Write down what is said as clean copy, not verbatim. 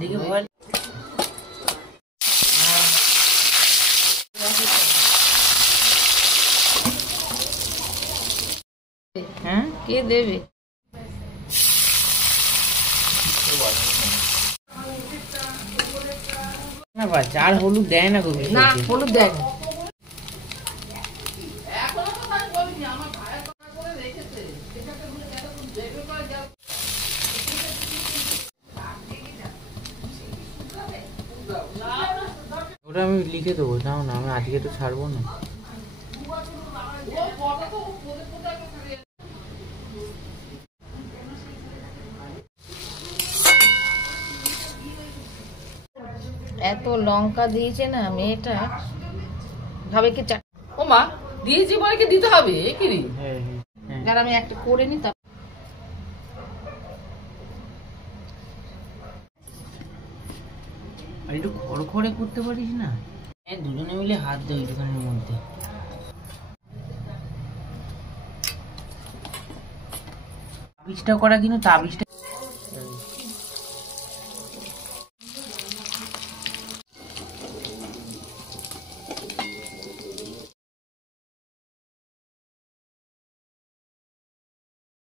দেখি বল। হ্যাঁ কে দেবে? না বা চার হলুদ দেয় না কবি, না হলুদ দেয় না। ওটা আমি লিখে দেবো, যাও না, আমি আজকে তো ছাড়বো না। এত লঙ্কা দিয়েছে না মেয়েটা, ভাবে কি ও মা দিয়েছি বলে কি দিতে হবে? কি রে? হ্যাঁ হ্যাঁ আর আমি একটা করে নি। আর একটু খড়খড়ে করতে পারিস না? হ্যাঁ দুজনে মিলে হাত দেয় দোকানের মধ্যে। তাবিজটা করা কিন্তু তাবিজটা